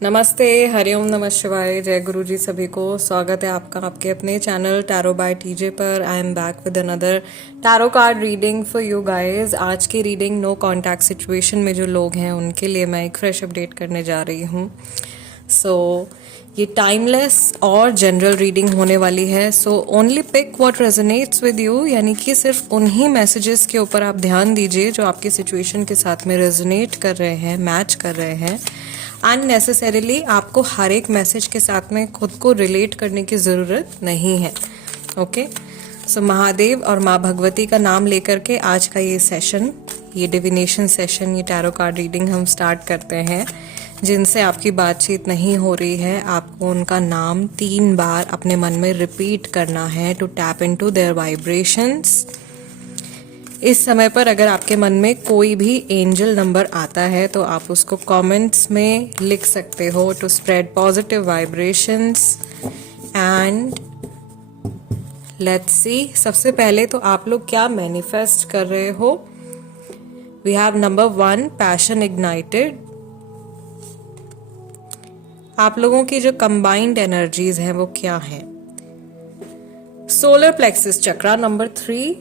नमस्ते, हरिओम नमः शिवाय, जय गुरु जी सभी को। स्वागत है आपका आपके अपने चैनल टैरो बाय टीजे पर। I am back with another tarot card reading for you guys. आज की रीडिंग नो कॉन्टैक्ट सिचुएशन में जो लोग हैं उनके लिए मैं एक फ्रेश अपडेट करने जा रही हूँ। ये टाइमलेस और जनरल रीडिंग होने वाली है। Only pick what resonates with you, यानी कि सिर्फ उन्हीं मैसेजेस के ऊपर आप ध्यान दीजिए जो आपकी सिचुएशन के साथ में रेजोनेट कर रहे हैं, मैच कर रहे हैं। अननेसेसरीली आपको हर एक मैसेज के साथ में खुद को रिलेट करने की ज़रूरत नहीं है। ओके, महादेव और माँ भगवती का नाम लेकर के आज का ये सेशन, ये डिविनेशन सेशन, ये टैरो कार्ड रीडिंग हम स्टार्ट करते हैं। जिनसे आपकी बातचीत नहीं हो रही है, आपको उनका नाम 3 बार अपने मन में रिपीट करना है to tap into their vibrations. इस समय पर अगर आपके मन में कोई भी एंजल नंबर आता है तो आप उसको कमेंट्स में लिख सकते हो to spread positive vibrations. And let's see, सबसे पहले तो आप लोग क्या मैनिफेस्ट कर रहे हो। We have number 1, passion ignited. आप लोगों की जो कंबाइंड एनर्जीज हैं वो क्या हैं। Solar plexus chakra number 3,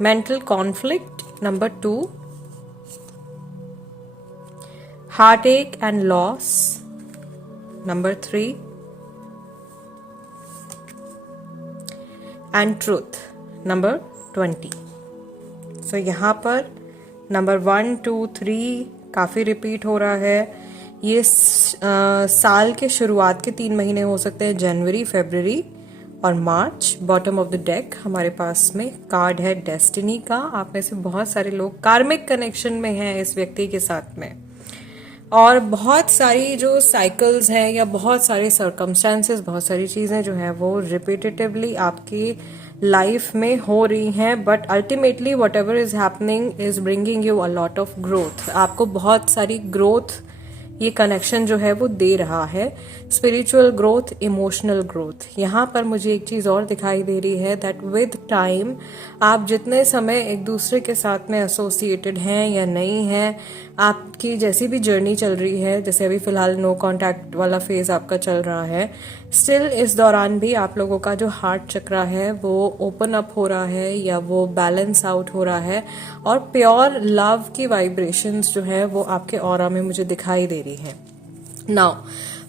mental conflict number 2, heartache and loss number 3, and truth number 20। यहाँ पर नंबर 1, 2, 3 काफी रिपीट हो रहा है। ये साल के शुरुआत के 3 महीने हो सकते हैं, जनवरी, फरवरी और मार्च। बॉटम ऑफ द डेक हमारे पास में कार्ड है डेस्टिनी का। आप में से बहुत सारे लोग कार्मिक कनेक्शन में हैं इस व्यक्ति के साथ में, और बहुत सारी जो साइकिल्स हैं या बहुत सारे सर्कमस्टेंसेस, बहुत सारी चीजें जो हैं वो रिपीटेटिवली आपकी लाइफ में हो रही हैं। But ultimately what ever is happening is bringing you a lot of growth. आपको बहुत सारी ग्रोथ ये कनेक्शन जो है वो दे रहा है, स्पिरिचुअल ग्रोथ, इमोशनल ग्रोथ। यहाँ पर मुझे एक चीज और दिखाई दे रही है दैट विद टाइम आप जितने समय एक दूसरे के साथ में एसोसिएटेड हैं या नहीं हैं, आपकी जैसी भी जर्नी चल रही है, जैसे अभी फिलहाल नो कांटेक्ट वाला फेज आपका चल रहा है, स्टिल इस दौरान भी आप लोगों का जो हार्ट चक्रा है वो ओपन अप हो रहा है या वो बैलेंस आउट हो रहा है, और प्योर लव की वाइब्रेशंस जो है वो आपके ऑरा में मुझे दिखाई दे रही है। नाउ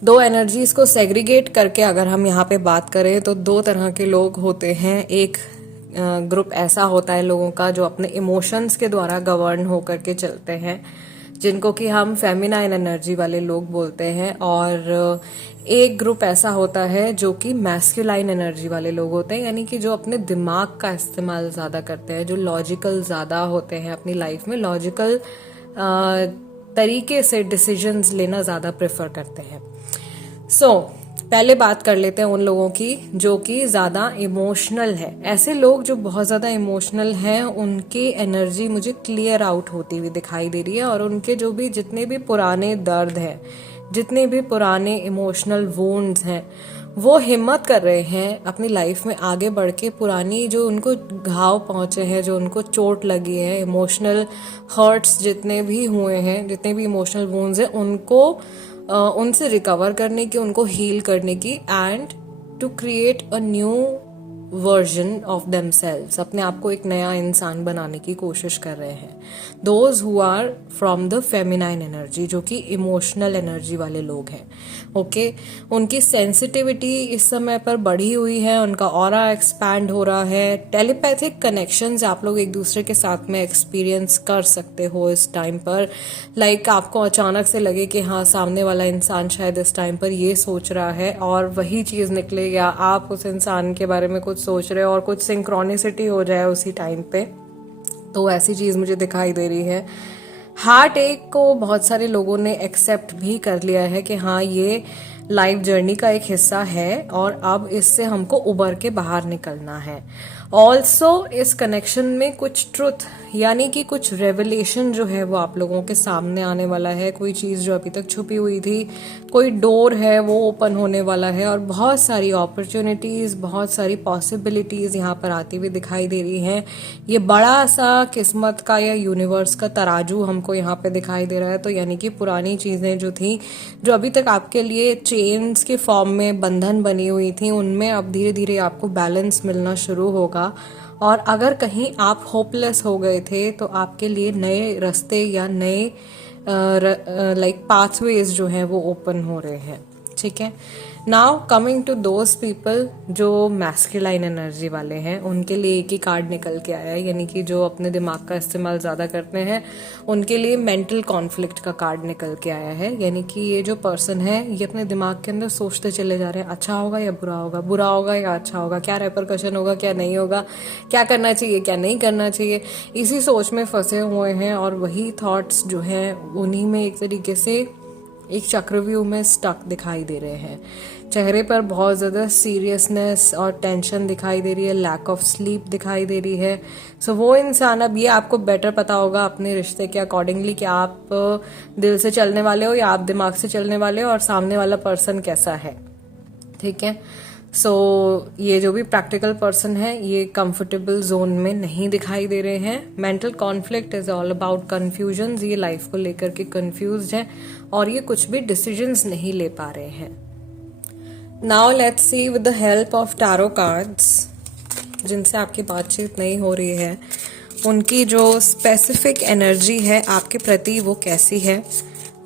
दो एनर्जीज को सेग्रीगेट करके अगर हम यहाँ पे बात करें तो 2 तरह के लोग होते हैं। एक ग्रुप ऐसा होता है लोगों का जो अपने इमोशंस के द्वारा गवर्न होकर के चलते हैं, जिनको कि हम फेमिनाइन एनर्जी वाले लोग बोलते हैं, और एक ग्रुप ऐसा होता है जो कि मैस्कुलाइन एनर्जी वाले लोग होते हैं, यानी कि जो अपने दिमाग का इस्तेमाल ज्यादा करते हैं, जो लॉजिकल ज्यादा होते हैं अपनी लाइफ में, लॉजिकल तरीके से डिसीजंस लेना ज्यादा प्रेफर करते हैं। पहले बात कर लेते हैं उन लोगों की जो कि ज्यादा इमोशनल है। ऐसे लोग जो बहुत ज्यादा इमोशनल हैं, उनकी एनर्जी मुझे क्लियर आउट होती हुई दिखाई दे रही है, और उनके जो भी जितने भी पुराने दर्द हैं, जितने भी पुराने इमोशनल वुंड्स हैं, वो हिम्मत कर रहे हैं अपनी लाइफ में आगे बढ़ के पुरानी जो उनको घाव पहुंचे हैं, जो उनको चोट लगी है, इमोशनल हर्ट्स जितने भी हुए हैं, जितने भी इमोशनल वुंड्स हैं, उनको उनसे रिकवर करने की, उनको हील करने की, and to create a new version of themselves, अपने आप को एक नया इंसान बनाने की कोशिश कर रहे हैं। Those who are from the feminine energy, जो कि इमोशनल एनर्जी वाले लोग हैं। ओके, उनकी सेंसिटिविटी इस समय पर बढ़ी हुई है, उनका ऑरा एक्सपैंड हो रहा है। टेलीपैथिक कनेक्शंस आप लोग एक दूसरे के साथ में एक्सपीरियंस कर सकते हो इस टाइम पर। लाइक आपको अचानक से लगे कि हाँ, सामने वाला इंसान शायद इस टाइम पर ये सोच रहा है, और वही चीज निकले, या आप उस इंसान के बारे में कुछ सोच रहे हो और कुछ सिंक्रोनिसिटी हो जाए उसी टाइम पे, तो ऐसी चीज मुझे दिखाई दे रही है। हार्ट एक को बहुत सारे लोगों ने एक्सेप्ट भी कर लिया है कि हाँ, ये लाइफ जर्नी का एक हिस्सा है और अब इससे हमको उबर के बाहर निकलना है। ऑल्सो इस कनेक्शन में कुछ ट्रुथ यानी कि कुछ रेवलेशन जो है वो आप लोगों के सामने आने वाला है। कोई चीज़ जो अभी तक छुपी हुई थी, कोई डोर है वो ओपन होने वाला है और बहुत सारी अपॉर्चुनिटीज़, बहुत सारी पॉसिबिलिटीज़ यहाँ पर आती हुई दिखाई दे रही हैं। ये बड़ा सा किस्मत का या यूनिवर्स का तराजू हमको यहाँ पे दिखाई दे रहा है। तो यानी कि पुरानी चीज़ें जो थी, जो अभी तक आपके लिए चेन्स के फॉर्म में बंधन बनी हुई थी, उनमें अब धीरे धीरे आपको बैलेंस मिलना शुरू होगा। और अगर कहीं आप होपलेस हो गए थे तो आपके लिए नए रास्ते या नए लाइक पाथवेज जो हैं वो ओपन हो रहे हैं। ठीक है, now coming to those people जो मैस्कुलाइन एनर्जी वाले हैं, उनके लिए एक ही कार्ड निकल के आया है, यानी कि जो अपने दिमाग का इस्तेमाल ज़्यादा करते हैं उनके लिए मेंटल कॉन्फ्लिक्ट का कार्ड निकल के आया है। यानी कि ये जो पर्सन है ये अपने दिमाग के अंदर सोचते चले जा रहे हैं, अच्छा होगा या बुरा होगा, बुरा होगा या अच्छा होगा, क्या रेपरकशन होगा क्या नहीं होगा, क्या करना चाहिए क्या नहीं करना चाहिए, इसी सोच में फंसे हुए हैं। और वही थॉट्स जो हैं उन्हीं में एक तरीके से एक चक्रव्यूह में स्टक दिखाई दे रहे हैं। चेहरे पर बहुत ज़्यादा सीरियसनेस और टेंशन दिखाई दे रही है, लैक ऑफ स्लीप दिखाई दे रही है। सो वो इंसान, अब ये आपको बेटर पता होगा अपने रिश्ते के अकॉर्डिंगली कि आप दिल से चलने वाले हो या आप दिमाग से चलने वाले हो और सामने वाला पर्सन कैसा है। ठीक है, सो ये जो भी प्रैक्टिकल पर्सन है ये कंफर्टेबल जोन में नहीं दिखाई दे रहे हैं। Mental conflict is all about confusion, ये लाइफ को लेकर के कंफ्यूज्ड है और ये कुछ भी डिसीजंस नहीं ले पा रहे हैं। Now let's see with the help of tarot cards जिनसे आपकी बातचीत नहीं हो रही है, उनकी जो स्पेसिफिक एनर्जी है आपके प्रति वो कैसी है।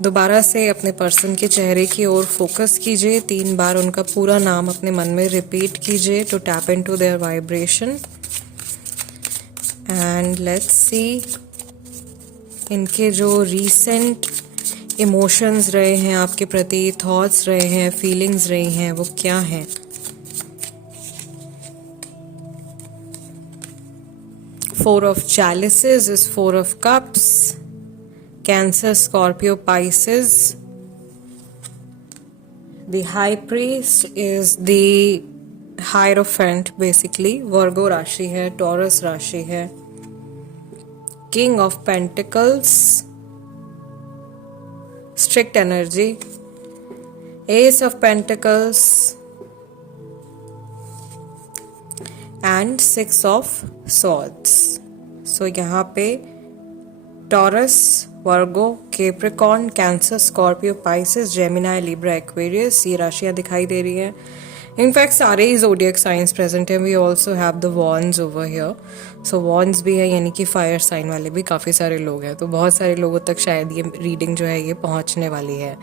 दोबारा से अपने पर्सन के चेहरे की ओर फोकस कीजिए, 3 बार उनका पूरा नाम अपने मन में रिपीट कीजिए to tap into their vibration. And let's see इनके जो रीसेंट इमोशंस रहे हैं आपके प्रति, थॉट्स रहे हैं, फीलिंग्स रही हैं, वो क्या हैं। Four of Chalices is 4 of Cups, Cancer, Scorpio, Pisces. The High Priest is the Hierophant basically, Virgo राशि है, Taurus राशि है, King of Pentacles, Strict Energy, Ace of Pentacles and 6 of Swords. So यहाँ पे Taurus, Virgo, Capricorn, Cancer, Scorpio, Pisces, Gemini, Libra, Aquarius, ये राशियाँ दिखाई दे रही हैं। इनफैक्ट सारे ही ज़ोडिएक साइंस प्रेजेंट हैं। We also have the wands over here, so wands भी है, यानी कि फायर साइन वाले भी काफ़ी सारे लोग हैं। तो बहुत सारे लोगों तक शायद ये रीडिंग जो है ये पहुंचने वाली है।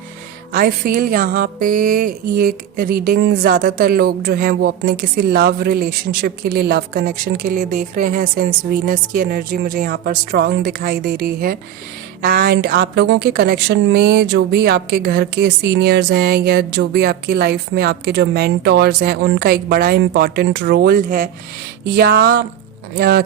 आई फील यहाँ पे ये रीडिंग ज़्यादातर लोग जो हैं वो अपने किसी लव रिलेशनशिप के लिए, लव कनेक्शन के लिए देख रहे हैं, सिंस वीनस की एनर्जी मुझे यहाँ पर स्ट्रांग दिखाई दे रही है। एंड आप लोगों के कनेक्शन में जो भी आपके घर के सीनियर्स हैं या जो भी आपकी लाइफ में आपके जो मेंटोर्स हैं उनका एक बड़ा इम्पॉर्टेंट रोल है, या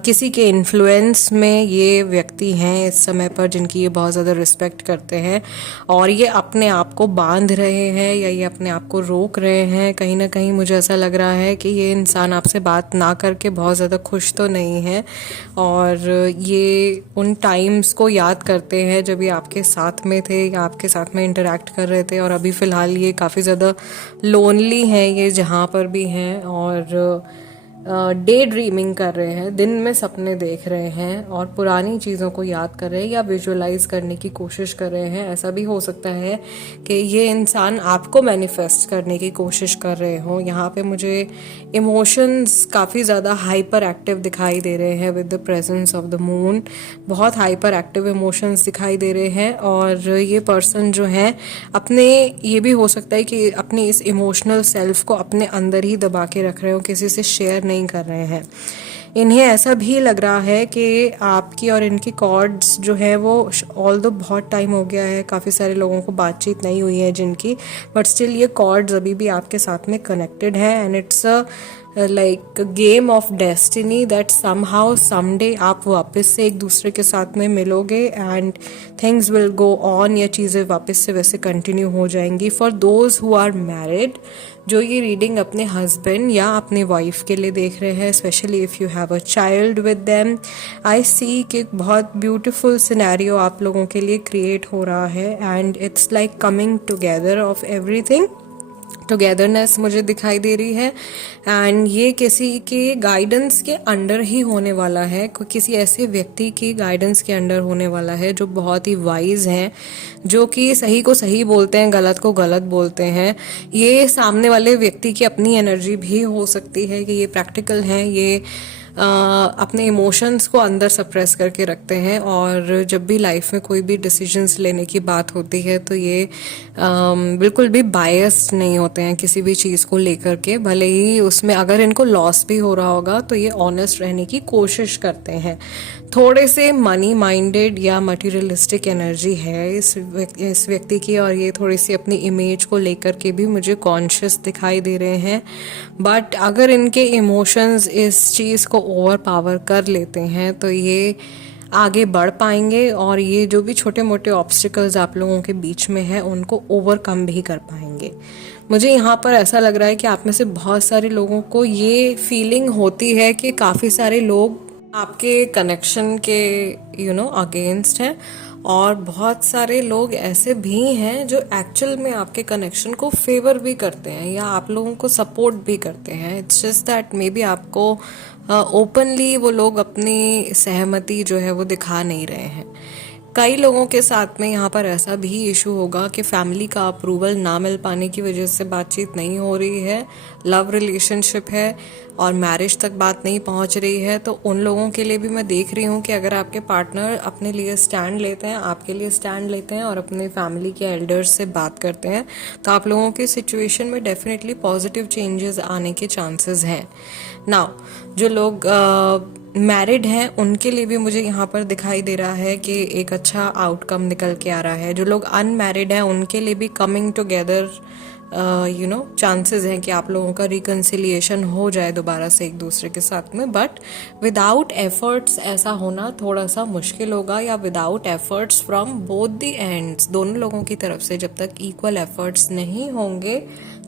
किसी के इन्फ्लुएंस में ये व्यक्ति हैं इस समय पर जिनकी ये बहुत ज़्यादा रिस्पेक्ट करते हैं और ये अपने आप को बांध रहे हैं या ये अपने आप को रोक रहे हैं। कहीं ना कहीं मुझे ऐसा लग रहा है कि ये इंसान आपसे बात ना करके बहुत ज़्यादा खुश तो नहीं है और ये उन टाइम्स को याद करते हैं जब ये आपके साथ में थे या आपके साथ में इंटरेक्ट कर रहे थे। और अभी फ़िलहाल ये काफ़ी ज़्यादा लोनली हैं ये जहाँ पर भी हैं, और डे ड्रीमिंग कर रहे हैं, दिन में सपने देख रहे हैं और पुरानी चीज़ों को याद कर रहे हैं या विजुअलाइज करने की कोशिश कर रहे हैं। ऐसा भी हो सकता है कि ये इंसान आपको मैनिफेस्ट करने की कोशिश कर रहे हो। यहाँ पे मुझे इमोशंस काफ़ी ज़्यादा हाइपर एक्टिव दिखाई दे रहे हैं with the presence of the moon. बहुत हाइपर एक्टिव इमोशंस दिखाई दे रहे हैं और ये पर्सन जो है अपने, ये भी हो सकता है कि अपनी इस इमोशनल सेल्फ को अपने अंदर ही दबा के रख रहे हो, किसी से शेयर नहीं कर रहे हैं। इन्हें ऐसा भी लग रहा है कि आपकी और इनकी कॉर्ड्स जो है वो, ऑल दो बहुत टाइम हो गया है, काफ़ी सारे लोगों को बातचीत नहीं हुई है जिनकी, बट स्टिल ये कॉर्ड्स अभी भी आपके साथ में कनेक्टेड है and it's a like game of destiny that somehow someday आप वापस से एक दूसरे के साथ में मिलोगे and things will go on, या चीज़ें वापस से वैसे कंटिन्यू हो जाएंगी. For those who are married, जो ये रीडिंग अपने हस्बैंड या अपने वाइफ के लिए देख रहे हैं, specially if you have a child with them, I see कि बहुत ब्यूटिफुल सिनेरियो आप लोगों के लिए क्रिएट हो रहा है and it's like coming together of everything. Togetherness मुझे दिखाई दे रही है एंड ये किसी के गाइडेंस के अंडर ही होने वाला है, किसी ऐसे व्यक्ति की गाइडेंस के अंडर होने वाला है जो बहुत ही वाइज हैं, जो कि सही को सही बोलते हैं, गलत को गलत बोलते हैं. ये सामने वाले व्यक्ति की अपनी एनर्जी भी हो सकती है कि ये प्रैक्टिकल हैं, ये अपने इमोशंस को अंदर सप्रेस करके रखते हैं, और जब भी लाइफ में कोई भी डिसीजंस लेने की बात होती है तो ये बिल्कुल भी बायस्ड नहीं होते हैं किसी भी चीज़ को लेकर के. भले ही उसमें अगर इनको लॉस भी हो रहा होगा तो ये ऑनेस्ट रहने की कोशिश करते हैं. थोड़े से मनी माइंडेड या मटेरियलिस्टिक एनर्जी है इस व्यक्ति की, और ये थोड़ी सी अपनी इमेज को लेकर के भी मुझे कॉन्शियस दिखाई दे रहे हैं. बट अगर इनके इमोशंस इस चीज़ को ओवर पावर कर लेते हैं तो ये आगे बढ़ पाएंगे, और ये जो भी छोटे मोटे ऑब्स्टिकल्स आप लोगों के बीच में है उनको ओवरकम भी कर पाएंगे. मुझे यहाँ पर ऐसा लग रहा है कि आप में से बहुत सारे लोगों को ये फीलिंग होती है कि काफ़ी सारे लोग आपके कनेक्शन के अगेंस्ट हैं, और बहुत सारे लोग ऐसे भी हैं जो एक्चुअल में आपके कनेक्शन को फेवर भी करते हैं या आप लोगों को सपोर्ट भी करते हैं. It's just that may be आपको ओपनली वो लोग अपनी सहमति जो है वो दिखा नहीं रहे हैं. कई लोगों के साथ में यहाँ पर ऐसा भी इशू होगा कि फैमिली का अप्रूवल ना मिल पाने की वजह से बातचीत नहीं हो रही है, लव रिलेशनशिप है और मैरिज तक बात नहीं पहुँच रही है. तो उन लोगों के लिए भी मैं देख रही हूँ कि अगर आपके पार्टनर अपने लिए स्टैंड लेते हैं, आपके लिए स्टैंड लेते हैं और अपने फैमिली के एल्डर्स से बात करते हैं, तो आप लोगों की सिचुएशन में डेफिनेटली पॉजिटिव चेंजेस आने के चांसेस हैं. नाउ जो लोग मैरिड हैं उनके लिए भी मुझे यहाँ पर दिखाई दे रहा है कि एक अच्छा आउटकम निकल के आ रहा है. जो लोग अनमैरिड हैं उनके लिए भी कमिंग टुगेदर चांसेस हैं कि आप लोगों का रिकन्सिलिएशन हो जाए दोबारा से एक दूसरे के साथ में. बट विदाउट एफर्ट्स ऐसा होना थोड़ा सा मुश्किल होगा, या without efforts from both the ends, दोनों लोगों की तरफ से जब तक इक्वल एफर्ट्स नहीं होंगे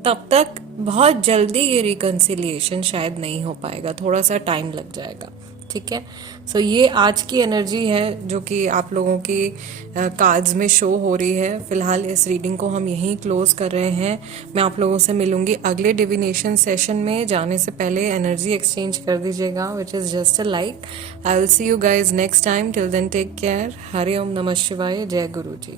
तब तक बहुत जल्दी ये रिकन्सिलिएशन शायद नहीं हो पाएगा, थोड़ा सा टाइम लग जाएगा. ठीक है. सो ये आज की एनर्जी है जो कि आप लोगों की कार्ड्स में शो हो रही है. फिलहाल इस रीडिंग को हम यहीं क्लोज कर रहे हैं. मैं आप लोगों से मिलूंगी अगले डिविनेशन सेशन में. जाने से पहले एनर्जी एक्सचेंज कर दीजिएगा, which is just a like. I will see you guys next time. Till then take care. Hari ओम नमः शिवाय. जय गुरु जी.